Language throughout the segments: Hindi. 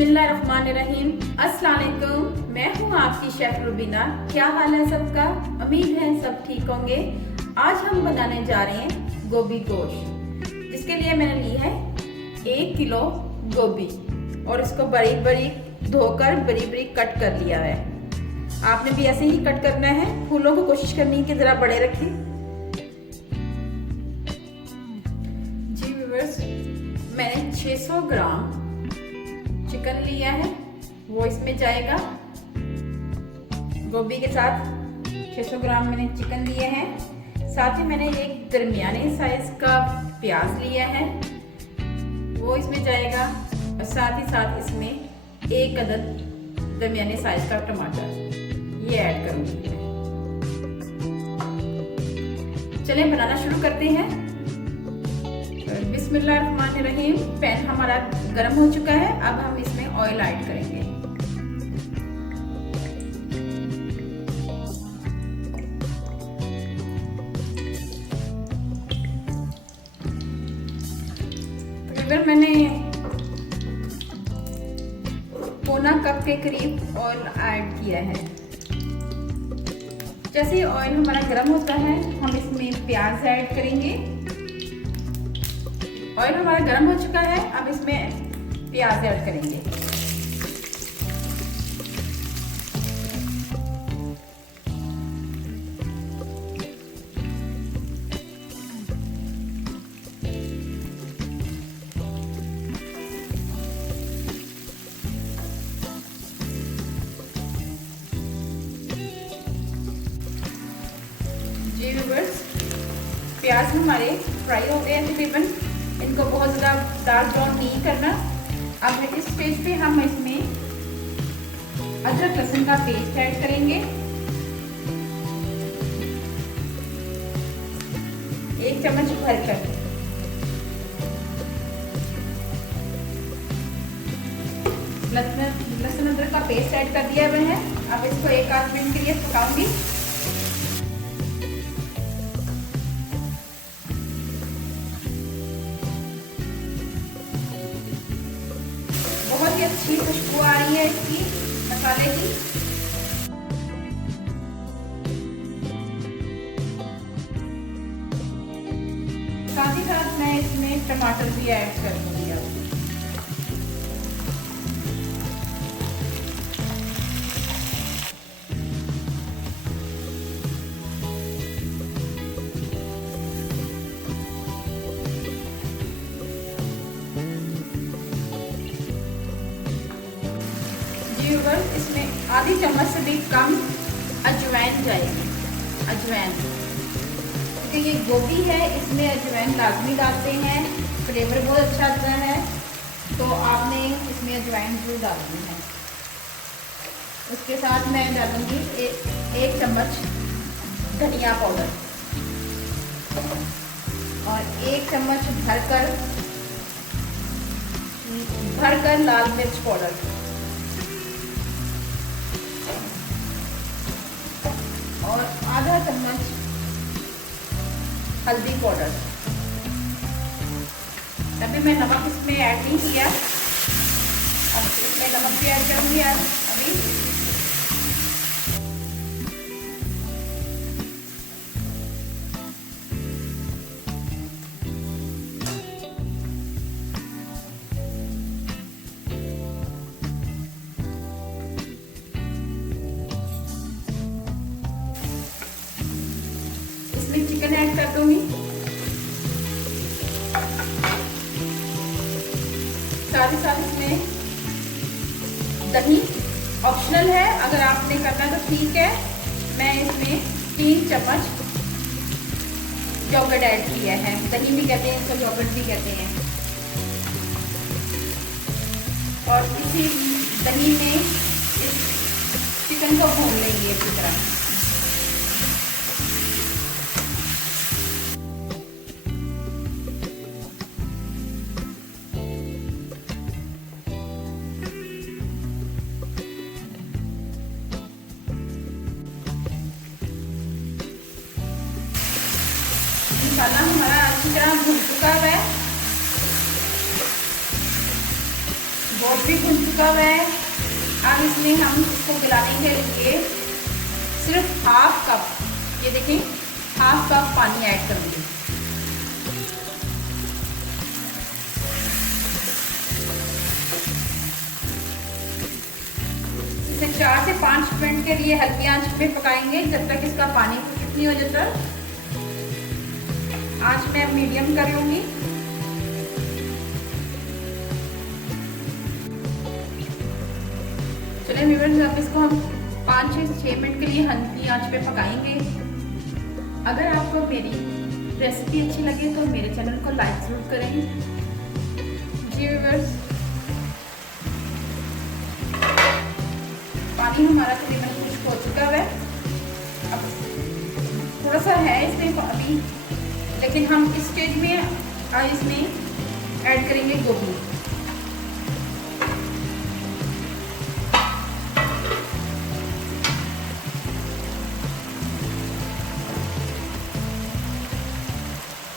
बिस्मिल्लाहिर्रहमानिर्रहीम। अस्सलाम वालेकुम। मैं हूँ आपकी शेफ रुबीना। क्या हाल है सबका? उम्मीद है सब ठीक होंगे। आज हम बनाने जा रहे हैं गोभी गोश्त, जिसके लिए मैंने ली है 1 किलो गोभी और इसको बारीक बारीक धोकर बारीक बारीक कट कर लिया है। आपने भी ऐसे ही कट करना है। फूलों को कोशिश करनी है कि जरा बड़े रखें। जी व्यूअर्स, मैंने 600 ग्राम चिकन लिया है, वो इसमें जाएगा। गोभी के साथ 600 ग्राम मैंने चिकन लिए हैं। साथ ही मैंने एक दरमियाने साइज का प्याज लिया है, वो इसमें जाएगा। और साथ ही साथ इसमें एक अदद दरमियाने साइज का टमाटर ये ऐड करूंगी। चलें बनाना शुरू करते हैं। बिस्मिल्लाहिर्रहमानिर्रहीम। पैन हमारा गर्म हो चुका है। अब हम इसमें ऑयल ऐड करेंगे। तकरीबन मैंने पौना कप के करीब ऑयल ऐड किया है। जैसे ही ऑयल हमारा गर्म होता है, हम इसमें प्याज ऐड करेंगे। ऑयल हमारा गर्म हो चुका है, अब इसमें प्याज ऐड करेंगे। जी व्यूअर्स, प्याज हमारे फ्राई हो गए हैं तकरीबन। इनको बहुत ज़्यादा डार्क ब्राउन नहीं करना। अब इस स्टेज पे हम इसमें अदरक लहसुन का पेस्ट ऐड करेंगे। 1 चम्मच भरकर। लहसुन अदरक का पेस्ट ऐड कर दिया हुआ है। अब इसको 1-8 मिनट के लिए पकाऊंगी। बहुत ही अच्छी खुशबू आ रही है इसकी, मसाले की। साथ ही साथ मैं इसमें टमाटर भी ऐड कर दूंगी। इसमें आधी चम्मच से भी कम अजवाइन जाएगी। अजवाइन, क्योंकि ये गोभी है, इसमें अजवाइन लाजमी डालते हैं, फ्लेवर बहुत अच्छा आता है, तो आपने इसमें अजवाइन जरूर डालनी है। उसके साथ मैं डालूंगी 1 चम्मच धनिया पाउडर और 1 चम्मच भरकर लाल मिर्च पाउडर और आधा चम्मच हल्दी पाउडर। अभी मैं नमक इसमें ऐड नहीं किया, अब इसमें नमक भी ऐड करूंगी अभी। इसमें चिकन ऐड कर दूंगी। साथ ही साथ इसमें दही ऑप्शनल है, अगर आपने करना तो ठीक है। मैं इसमें 3 चम्मच योगर्ट ऐड किया है। दही भी कहते हैं इसको, योगर्ट भी कहते हैं। और इसी दही में इस चिकन को भून लेंगे अच्छी तरह। मसाला हमारा अच्छी तरह भून चुका है। गोश्त भी भुन चुका हुआ है। अब इसमें हम इसको गलाने के लिए सिर्फ हाफ कप, ये देखें, हाफ कप पानी ऐड करूँगी। इसे 4 से 5 मिनट के लिए हल्की आंच पे पकाएंगे जब तक इसका पानी कुछ नहीं हो जाता। आंच मैं मीडियम कर लूंगी। चलिए व्यूअर्स, अब इसको हम 5 से 6 मिनट के लिए हल्की आंच पे पकाएंगे। अगर आपको मेरी रेसिपी अच्छी लगे तो मेरे चैनल को लाइक जरूर करें। जी व्यूअर्स, पानी हमारा तकरीबन खुश्क हो चुका है। अब थोड़ा सा है इसमें अभी, लेकिन हम इस स्टेज में इसमें ऐड करेंगे गोभी।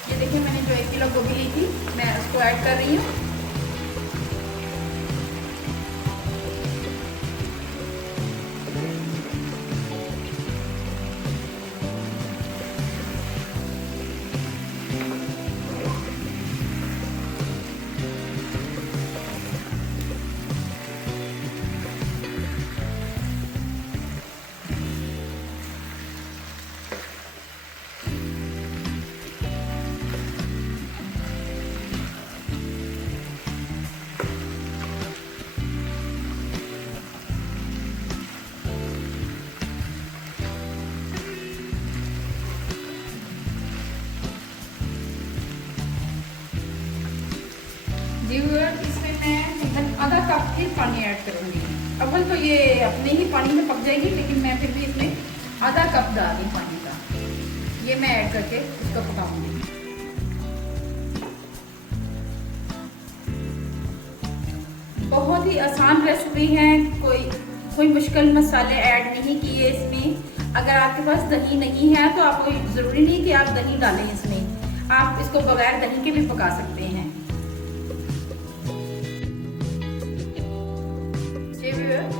ये देखिए, मैंने जो 1 किलो गोभी ली थी मैं उसको ऐड कर रही हूँ। इसमें मैं तकरीबन आधा कप ही पानी ऐड करूँगी। अव्वल तो ये अपने ही पानी में पक जाएगी, लेकिन मैं फिर भी इसमें आधा कप डाल रही पानी का। ये मैं ऐड करके इसको पकाऊंगी। बहुत ही आसान रेसिपी है, कोई मुश्किल मसाले ऐड नहीं किए इसमें। अगर आपके पास दही नहीं है तो आपको ज़रूरी नहीं कि आप दही डालें इसमें, आप इसको बगैर दही के भी पका सकते हैं।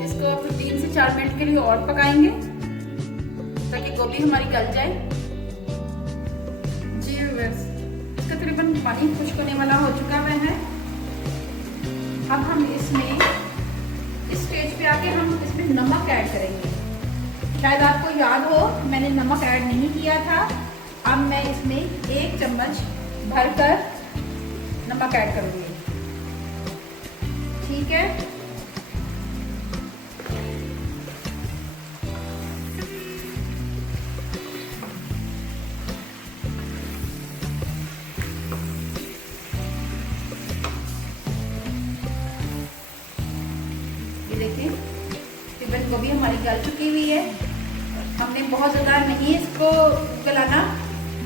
इसको अब 3 से 4 मिनट के लिए और पकाएंगे ताकि गोभी हमारी गल जाए। जी व्यूअर्स, इसका तकरीबन पानी खुश्क होने वाला हो चुका है। अब हम इसमें इस स्टेज पे आके हम इसमें नमक ऐड करेंगे। शायद आपको याद हो मैंने नमक ऐड नहीं किया था। अब मैं इसमें 1 चम्मच भरकर नमक ऐड करूँगी। ठीक है, देखिए तकरीबन गोभी हमारी गल चुकी हुई है। हमने बहुत ज़्यादा नहीं इसको गलाना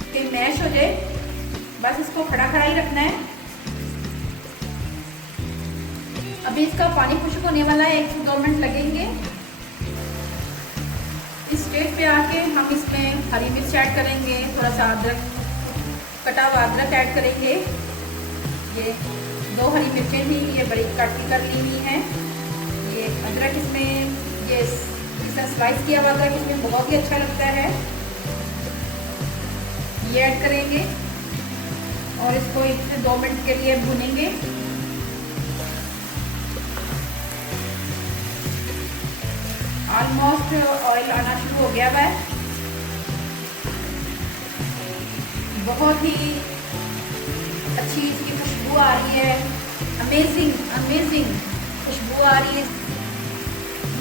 कि मैश हो जाए, बस इसको खड़ा खड़ा ही रखना है। अभी इसका पानी खुश्क होने वाला है, 1 से 2 मिनट लगेंगे। इस स्टेज पे आके हम इसमें हरी मिर्च ऐड करेंगे, थोड़ा सा अदरक, कटा हुआ अदरक ऐड करेंगे। ये 2 हरी मिर्चें थी, ये बड़ी काट के कर ली हुई हैं। ये अदरक इसमें, ये इसका स्लाइस किया हुआ अदरक इसमें बहुत ही अच्छा लगता है। ये ऐड करेंगे और इसको 1 से 2 मिनट के लिए भूनेंगे। ऑलमोस्ट ऑयल आना शुरू हो गया है। बहुत ही अच्छी इसकी खुशबू आ रही है, अमेजिंग खुशबू आ रही है।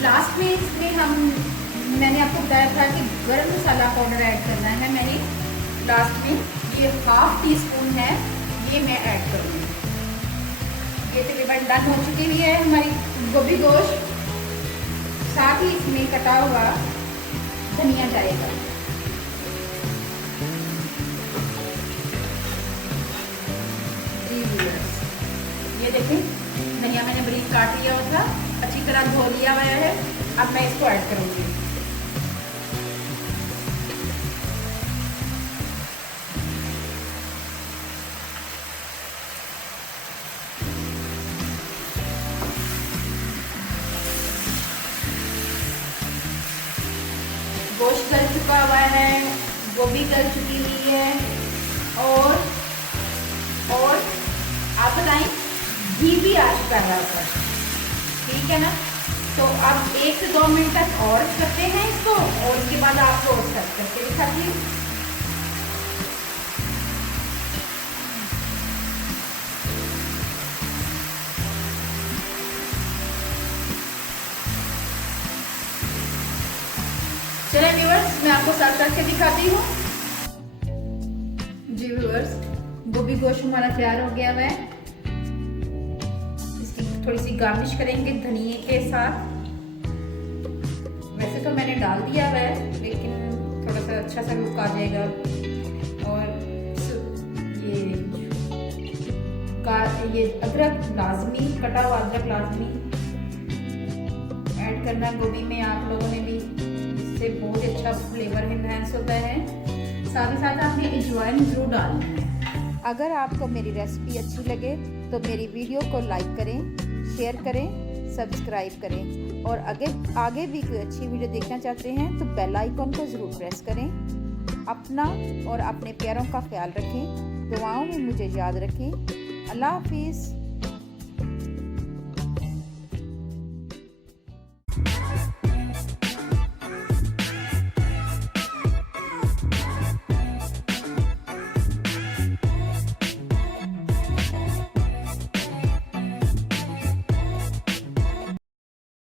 लास्ट में इसमें मैंने आपको बताया था कि गरम मसाला पाउडर ऐड करना है। मैंने लास्ट में ये 1/2 टीस्पून है, ये मैं ऐड करूँगी। ये तकरीबन डन हो चुकी हुई है हमारी गोभी गोश्त। साथ ही इसमें कटा हुआ धनिया जाएगा। ये देखें, धनिया मैंने बारीक काट लिया हुआ था, अच्छी तरह धो लिया हुआ है। अब मैं इसको ऐड करूँगी। गोभी गल चुकी हुई है और आप बताएं घी भी आंच कर रहा है, ठीक है ना। तो अब 1 से 2 मिनट तक और करते हैं इसको और उसके बाद आपको सर्व करके दिखाती हूँ। चलिए व्यूअर्स, मैं आपको सर्व करके दिखाती हूँ। जी व्यूअर्स, गोभी गोश्त हमारा तैयार हो गया है। इसकी थोड़ी सी गार्निश करेंगे धनिए के साथ। वैसे तो मैंने डाल दिया है लेकिन थोड़ा सा अच्छा सा लुक आ जाएगा। और ये अदरक लाजमी, कटा हुआ अदरक लाजमी ऐड करना गोभी में आप लोगों ने भी, इससे बहुत अच्छा फ्लेवर एनहांस होता है। साथ ही साथ आपने अजवाइन जरूर डालना है। अगर आपको मेरी रेसिपी अच्छी लगे तो मेरी वीडियो को लाइक करें, शेयर करें, सब्सक्राइब करें और आगे भी कोई अच्छी वीडियो देखना चाहते हैं तो बेल आइकन को ज़रूर प्रेस करें। अपना और अपने प्यारों का ख्याल रखें, दुआओं में मुझे याद रखें। अल्लाह हाफिज़।